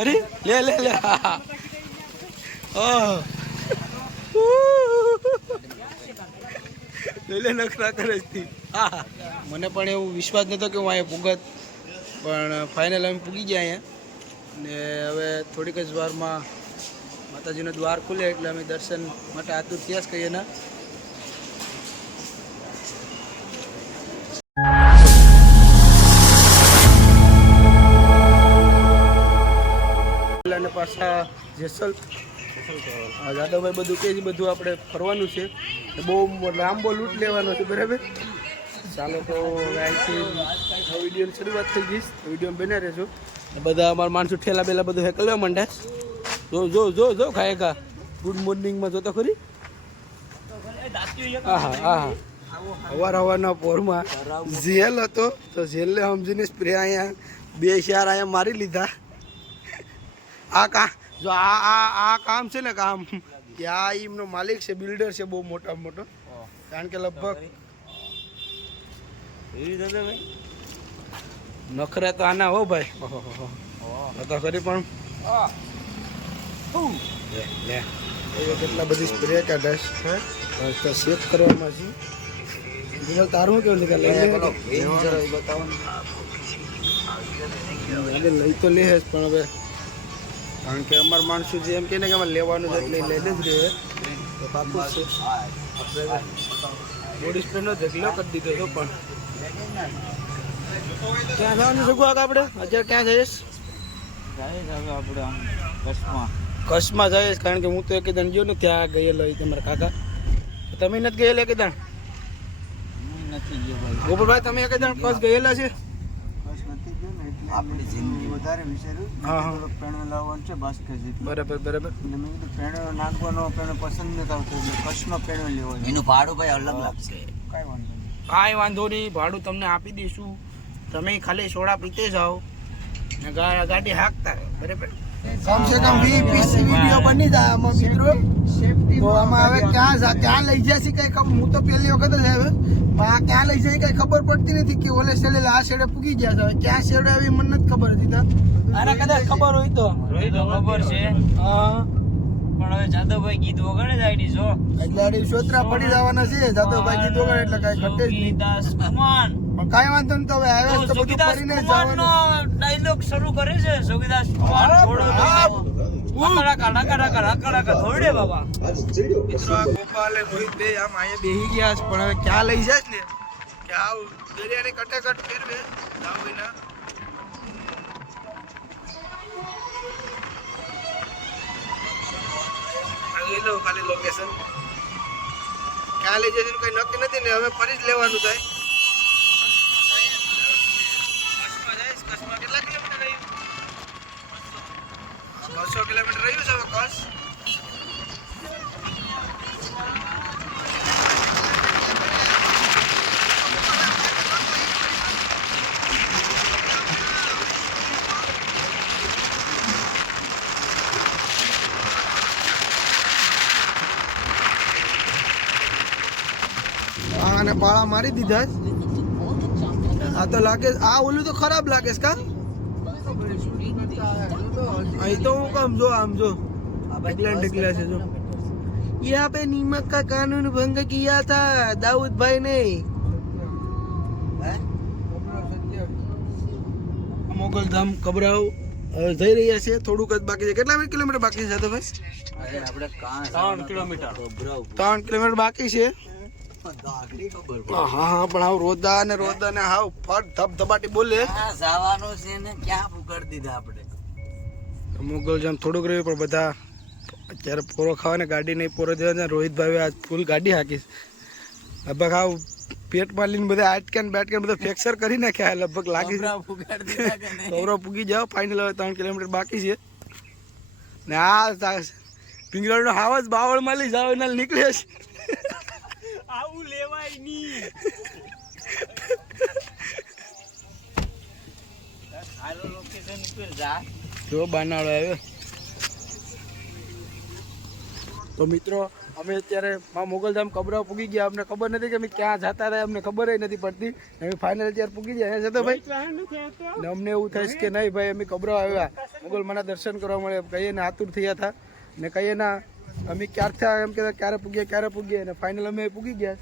અરે લે લે લે લે નખરા કરે છે. હા મને પણ એવું વિશ્વાસ નહોતો કે હું અહીંયા પૂગત, પણ ફાઇનલ અમે પૂગી ગયા અહીંયા ને હવે થોડીક જ વારમાં માતાજીનો દ્વાર ખુલે એટલે અમે દર્શન માટે આતુર થયા જ કહીએ ને. અને પાછા જેસલ જાદવભાઈ બધું કે છે, બધું આપણે ફરવાનું છે, બહુ લાંબો લૂંટ લેવાનો છે. બરાબર, ચાલો તો અહીંથી વિડીયોની શરૂઆત થઈ ગઈ. વિડીયો બને રહેજો. બધા અમારા માણસો ઠેલા બેલા બધું હેકલવા માંડે. જો જો જો જો ખાય ખા ગુડ મોર્નિંગમાં જોતો ખરી. હા હા હવારના પોરમાં ઝેલ હતો તો ઝેલને સમજીને સ્પ્રે અહીંયા 2-4 અહીંયા મારી લીધા. આ જો આ કામ છે ને, કામ કે આ એમનો માલિક છે, બિલ્ડર છે બહુ મોટા મોટો. કારણ કે લગભગ નખરા તો આના હો ભાઈ તો ખરી. પણ કેટલા બધી સ્પ્રે કાઢે છે, શેક કરવામાં છે. તારું કેવું છે લઈ તો લે પણ હવે કારણ કે અમારા માણસો જે એમ કે ને કે અમારે લેવાનું છે એટલે લઈને જ રહે તો પાકું છે. આપણે બોડી સ્પ્રેનો ઢગલો કરી દીધો હતો. પણ ક્યાં જવાનું છે આપણે અત્યારે? ક્યાં જઈશ? આપણે કચ્છમાં જઈશ. કારણ કે હું તો એક દણ ગયો ને, ત્યાં ગયેલો તમારા કાકા. તમે નથી ગયેલા એક દણ? નથી ગયો ગોપાલભાઈ. તમે એક દણ કચ્છ ગયેલા છે? આપણી જિંદગી વધારે વિચાર્યું. હા હા પેણો લાવવાનો છે બાસ્કેટ. બરાબર બરાબર. એટલે મેં કીધું પેણો નાખવાનો પેણો પસંદ નથી આવતો એટલે કચ્છનો પેણો લેવો. એનું ભાડું ભાઈ અલગ લાગશે. કાંઈ વાંધો નહીં, ભાડું તમને આપી દઈશું. તમે ખાલી સોડા પીતે જાઓ ને ગાડી હાંકતા રહો. બરાબર. કમસે કમ 20-20 વિડીયો બની જાય આમાં મિત્રો. તો આમાં હવે ક્યાં લઈ જશે કઈ ખબર. હું તો પહેલી વખત જ આવ્યો, પણ આ ક્યાં લઈ જાય કઈ ખબર પડતી નથી. કે ઓલે છેલ્લે આ છેડે પૂગી ગયા છે, ક્યાં છેડે આવી મને નથી ખબર હતી. આને કદાચ ખબર હોય તો ખબર છે. હા પણ હવે જાદવભાઈ ગીત વગાડે જ આઈડી જો એટલે આડી સોત્રા પડી જવાના છે. જાદવભાઈ ગીત વગાડે એટલે કઈ ઘટે જ નહીં. પણ કાઈ વાંધો નહીં. તો હવે આવે તો બધું કરીને જવાનો ડાયલોગ શરૂ કરે છે. જોગીદાસ કુમાર થોડો ધોડે બાબા. મિત્રો આ ગોપાલ અને રોહિત બે આમ અહીંયા બેહી ગયા છે. પણ હવે ક્યાં લઈ જાય ને કે આવ દરિયાની કટેકટ ફેરવે જાવ એના. ખાલી લોકેશન ક્યાં લઈ જાય કઈ નક્કી નથી ને. હવે ફરી જ લેવાનું થાય. કચ્છમાં કેટલા કિલોમીટર રહ્યું? 200 કિલોમીટર રહ્યું છે હવે કચ્છ. અને પાળા મારી દીધા. આ તો લાગે આ ઓલું તો ખરાબ લાગે છે કા. અહીં તો હું કામ જો આમ જો ઢગલા છે. જો यहाँ पे नीमक का कानून भंग किया था दाऊदभाई ने. મોગલધામ કબરાવ જઈ રહ્યા છે. થોડુંક જ બાકી છે. કેટલા કિલોમીટર બાકી છે ભાઈ? આપણે 3 કિલોમીટર. 3 કિલોમીટર બાકી છે. હા હા પણ આવ રોદા ને હાવ ફટ ધબધબાટી બોલે જવાનું છે ને ક્યાં પુકડી દીધા આપણે. મોગલધામ થોડુંક રહ્યું પણ બધા અત્યારે પોરો ખાવાને ગાડી નહીં પોરો દેવા. રોહિતભાઈ આજ ફૂલ ગાડી હાકીશ. લગભગ આવ પેટ પાલીને બધા આટકાન બેટકાન બધા ફ્રેક્ચર કરી નાખ્યા. લગભગ લાગી કવરો પૂગી જાવ. ફાઇનલ હવે 3 કિલોમીટર બાકી છે ને આ પિંગળનો હાવજ બાવળ માં લઈ જાવ એના નીકળે છે. આવું લેવાય નહીં. જો બાનાળો આવ્યો. તો મિત્રો અમે અત્યારે માં મોગલધામ કબરાવ પૂગી ગયા. અમને ખબર નથી કે અમે ક્યાં જતા હતા, અમને ખબર નથી પડતી. અમે ફાઇનલ અત્યારે પૂગી ગયા છે તો ભાઈ ને અમને એવું થાય કે નહીં ભાઈ અમે કબરાવ આવ્યા મોગલમાના દર્શન કરવા મળે. કહીએ ને આતુર થયા હતા ને કહીએ ના અમે ક્યારથી એમ કહેતા ક્યારે પૂગીએ અને ફાઇનલ અમે પૂગી ગયા.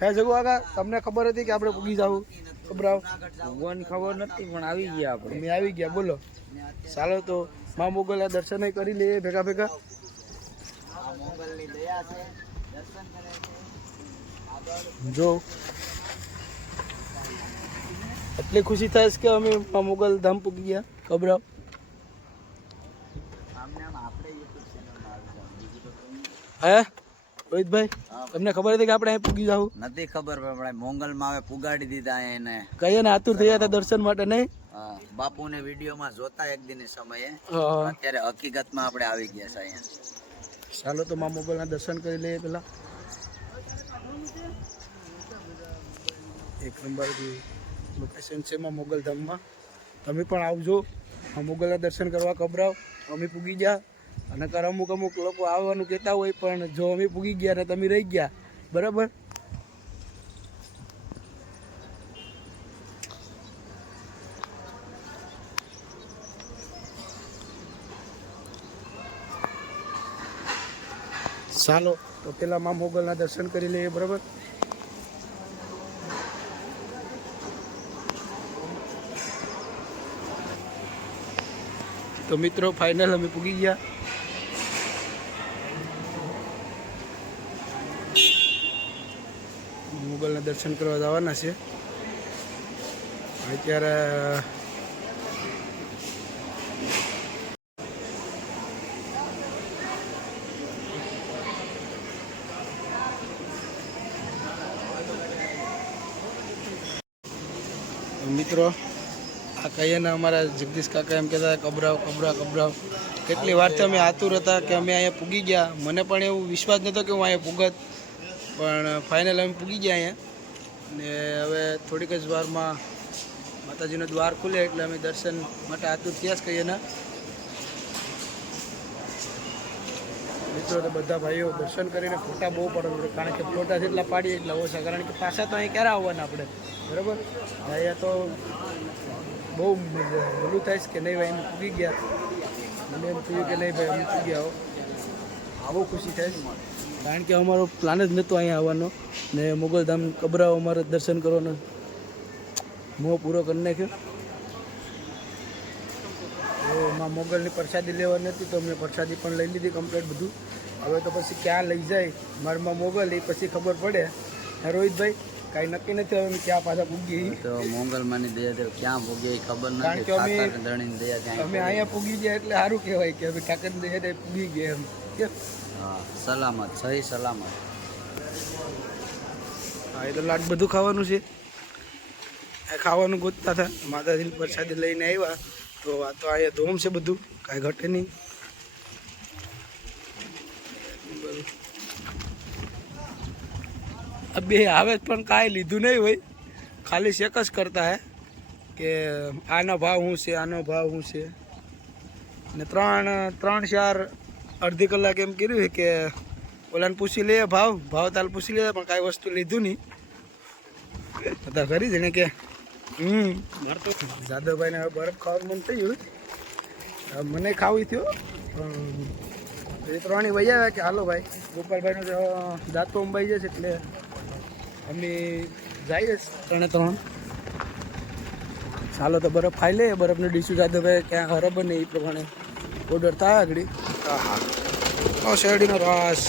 હે જગુ આગા તમને ખબર હતી કે આપણે પૂગી જવું કબરાવ? ભગવાન ખબર નથી પણ આવી ગયા આપણે. અમે આવી ગયા. બોલો ચાલો તો માં મોગલના દર્શન કરી લઈએ ભેગા ભેગા. જો એટલી ખુશી થાય છે કે અમે માં મોગલ ધામ પૂગી ગયા કબરાવ. હે રોહિતભાઈ તમને ખબર હતી કે આપણે અહીં પૂગી જાવ? નથી ખબર, પણ મોંગલ માં હવે પુગાડી દીધા એને. કહીએ ને આતુર થયા હતા દર્શન માટે નહીં? બાપુ ને વિડીયોમાં જોતા એક દિન સમયે, અત્યારે હકીકતમાં આપણે આવી ગયા છે અહીંયા. ચાલો તો માં મોગલના દર્શન કરી લઈએ પેલા. એક નંબર લોકેશન છે માં મોગલ ધામમાં. તમે પણ આવજો માં મોગલના દર્શન કરવા કબરાવ. અમે પૂગી ગયા અને અમુક લોકો આવવાનું કહેતા હોય પણ જો અમે પૂગી ગયા ને તમે રહી ગયા બરાબર. ચાલો તો પેલા માં મોગલના દર્શન કરી લઈએ બરાબર. તો મિત્રો ફાઇનલ અમે પૂગી ગયા. મોગલના દર્શન કરવા જવાના છે અત્યારે. મિત્રો આ કહીએ ને અમારા જગદીશ કાકા એમ કહેતા કબરાવ. કેટલી વારથી અમે આતુર હતા કે અમે અહીંયા પૂગી ગયા. મને પણ એવું વિશ્વાસ નહોતો કે હું અહીંયા પૂગત, પણ ફાઇનલ અમે પૂગી ગયા અહીંયા. ને હવે થોડીક જ વારમાં માતાજીનો દ્વાર ખુલે એટલે અમે દર્શન માટે આતુર થયા જ કહીએ ને. મિત્રો તો બધા ભાઈઓ દર્શન કરીને ફોટા બહુ પડે, કારણ કે ફોટા જેટલા પાડીએ એટલા ઓછા, કારણ કે પાછા તો અહીં ક્યારે આવવાના આપણે બરાબર. અહીંયા તો બહુ ભલું થાય છે કે નહીં ભાઈ અમે પૂગી ગયા. મને એમ થયું કે નહીં ભાઈ અમે પૂગી આવો, બહુ ખુશી થાય છે, કારણ કે અમારો પ્લાન જ નહોતો અહીંયા આવવાનો ને મોગલધામ કબરાવ અમારે દર્શન કરવાનો મોહ પૂરો કરી નાખ્યો. તો માં મોગલની પ્રસાદી લેવાની હતી તો મેં પ્રસાદી પણ લઈ લીધી કમ્પ્લીટ બધું. હવે તો પછી ક્યાં લઈ જાય મારમાં મોગલ એ પછી ખબર પડે. રોહિતભાઈ કાંઈ નક્કી નથી હવે ક્યાં પાછા પૂગી તો મોગલમાંની દયા ક્યાં પૂગી ખબર નથી, કારણ કે અમે અહીંયા પૂગી ગયા એટલે સારું કહેવાય કે અમે કાકાની દયા પૂગી ગયા એમ કે સલામત, સહી સલામત. હા એ તો લાડ બધું ખાવાનું છે, ખાવાનું ગોતતા હતા. માતાજીની પ્રસાદી લઈને આવ્યા તો આ તો અહીંયા ધોમ છે બધું, કાંઈ ઘટે નહીં. બે આવે પણ કાંઈ લીધું નહીં હોય, ખાલી શેક જ કરતા હે કે આનો ભાવ શું છે, આનો ભાવ શું છે. ને ત્રણ ચાર અડધી કલાક એમ કર્યું કે ઓલાને પૂછી લઈએ ભાવ તાલ પૂછી લઈએ, પણ કાંઈ વસ્તુ લીધું નહીં. બધા કરી જ ને કે મારે તો જાદવભાઈને હવે બરફ ખાવાનું મન થઈ ગયું. મને ખાવું થયો પણ એ ત્રણેય વહી આવ્યા કે હાલો ભાઈ ગોપાલભાઈનો દાંતો અંબાઈ જશે એટલે અમે જઈએ ત્રણ. ચાલો તો બરફ ખાઈ લે. બરફની ડીશું જાદવભાઈ ક્યાં હરબર ને એ પ્રમાણે ઓર્ડર થાય આગળ. હા શેરડીનો રસ,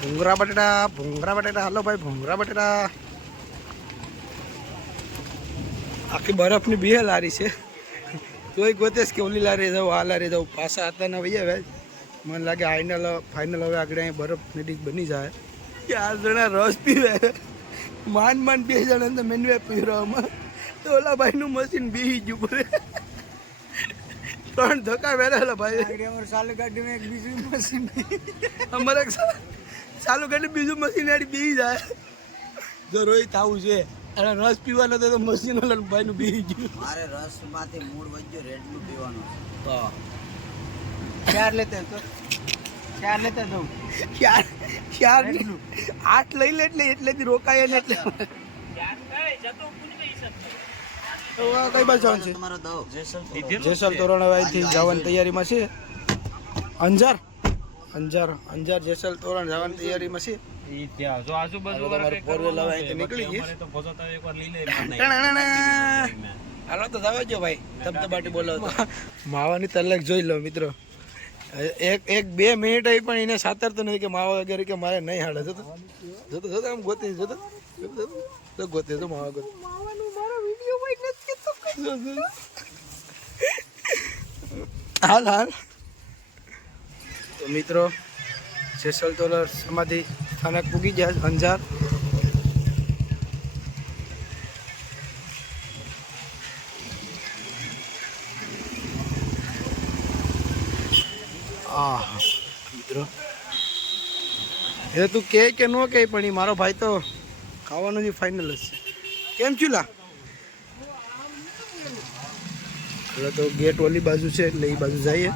ભૂંગરા બટેટા. હાલો ભાઈ ભૂંગરા બટેટા. આખી બરફની બે લારી છે, તોય ગોતેશ કે ઓલી લારી જાઉં આ લારી જાઉં. પાછા હતા ને ભાઈ હવે મને લાગે ફાઇનલ હવે આગળ અહીં બરફની ડીશ બની જાય. 4 જણા રસ પીવે, માંડ 2 જણા મેનવે પીવડાવવામાં તો ઓલા ભાઈનું મશીન બીહી ગયું પડે. 3 ધક્કા વેરેલા ભાઈ. ચાલુ ગાડીમાં એક બીજું મશીન અમારે ચાલુ ગાડી બીજું મશીન આડી બી જાય. જો રોહિત આવું છે અરે રસ પીવાનો તો મશીન વાળા ભાઈ નું બી ગયું. મારે રસ માંથી મૂળ વજ્યો રેડ નું પીવાનું તો ચાર લેતે તો ચાર લેતે દઉં ચાર આઠ લઈ લે એટલેથી રોકાય ને એટલે કઈ બાજુ જવાનું છે? તમારો દઉં જેસલ તોરણ હવે અહીંથી જવાની તૈયારીમાં છે. અંજાર જેસલ તોરણ જવાની તૈયારીમાં છે. હાલો તો જવા જો ભાઈ, ધબધબાટી બોલાવો. માવાની તલક જોઈ લો મિત્રો. એક 2 મિનિટ પણ એને સાતરતો નથી કે માવા વગેરે કે મારે નહીં હાલે. જોતો આમ ગોતી જોતો ગોતે તો માવા ગોતે. હાલ તો મિત્રો જેસલ તોરણ સમાધિ સ્થાનક પૂગી જાય અંજાર. મિત્રો એ તું કે ન કે પણ ઈ મારો ભાઈ તો ખાવાનું જ ફાઇનલ જ છે. કેમ ચૂલા એટલે તો ગેટ ઓલી બાજુ છે એટલે એ બાજુ જઈએ.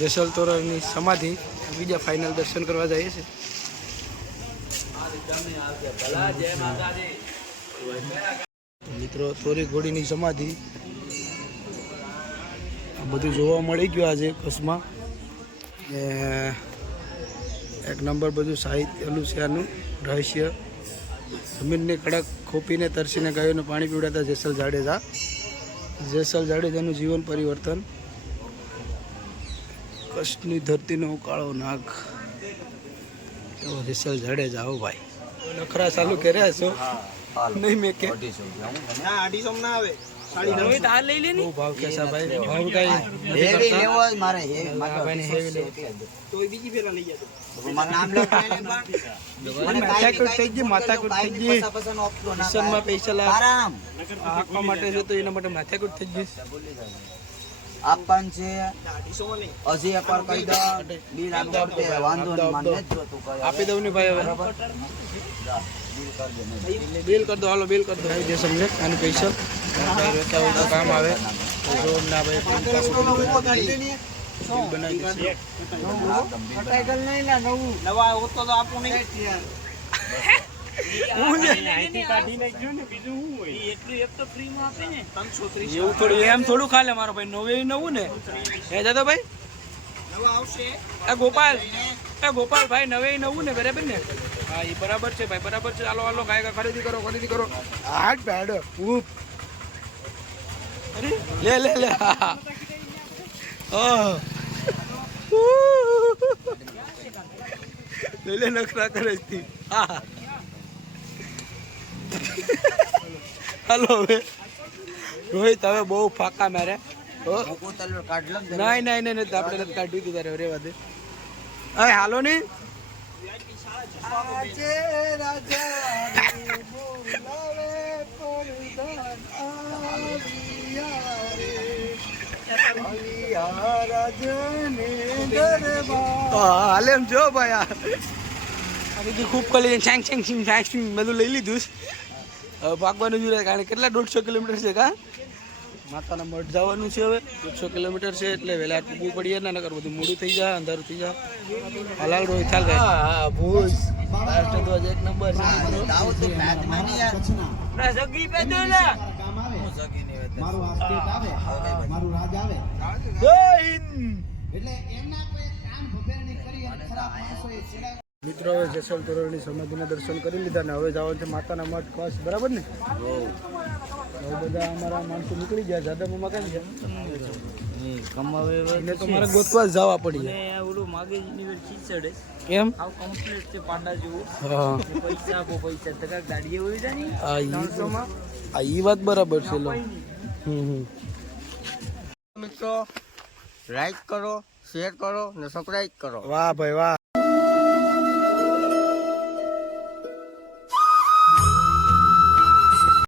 જેસલ તોરણની સમાધિ બીજા ફાઇનલ દર્શન કરવા જઈએ છે. મિત્રો તોરી ઘોડીની સમાધિ બધું જોવા મળી ગયું આજે કચ્છમાં. એક નંબર બધું સાહિત્યનું છે આનું રહસ્ય. જમીનને કડક ખોપીને તરસીને ગાયોને પાણી પીવડાતા જેસલ જાડેજાનું જીવન પરિવર્તન. કચ્છની ધરતીનો કાળો નાગ એવો જેસલ જાડેજા. આવો ભાઈ નખરા ચાલુ કર્યા છો નહીં? મેં કે 250 ના આવે. બહુ ભાવ કેસા ભાઈ? ભાવ કઈ હેવી લેવો જ મારે હેવી ભાઈને હેવી લેવો તો બીજી ફેરા લઈ જતો મારું નામ લખાય ને પણ માથાકૂટ થઈ ગઈ કિશનમાં પૈસા આરામ આપવા માટે છે તો એના માટે માથાકૂટ થઈ ગઈ. આપન છે હજી એકવાર કહી દો બિલ આપો તે વાંધો નહીં મને જ જોતું કહે આપી દઉં ને ભાઈ હવે બિલ કરી દો. હાલો બિલ કરી દો. આવી જશે અમને આનું પૈસા કામ આવે જો ના ભાઈ બનાવી દેશે. નવા હોતો તો આપું નહીં એવું થોડું એમ થોડું ખાલે મારો ભાઈ. 99 ને એ દાદા ભાઈ ગોપાલ ભાઈ 99 ને બરાબર ને? હા એ બરાબર છે ભાઈ, બરાબર છે. હાલો ગાય ખરીદી કરો. હાટ બેડ ઉપ લે લે નખરા કરે છે. હા હાલો હવે રોહિત હવે બહુ ફાકા મારે. નહીં આપણે નથી કાઢ્યું તું તારે રેવા દે. હવે હાલો ને હાલે એમ જો ભાઈ ખૂબ કરી બધું લઈ લીધું. હવે ભાગવાનું જ રહે કારણ કેટલા 150 કિલોમીટર છે કા માતાના મઠ જવાનું છે. હવે 150 કિલોમીટર છે એટલે વહેલા પૂગવું પડીએ ને નકર બધું મોડું થઈ જાય, અંધારું થઈ જાય. હલાલ રોહિત ચાલ ગઈ. હા ભૂજ રાષ્ટ્રધ્વજ એક નંબર છે. મિત્રો હવે જેસલ તોરણની સમાધિના દર્શન કરી લીધા ને હવે જવાનું છે માતાના મઠ કચ્છ. બરાબર ને? હવે બધા અમારા માણસો નીકળી ગયા. જાદા મામા કઈ ગયા તો મારે ગોતવા જ જવા પડી જાય. કેમ ઈ વાત બરાબર છે. મિત્રો લાઈક કરો, શેર કરો ને સબસ્ક્રાઇબ કરો. વાહ ભાઈ વાહ.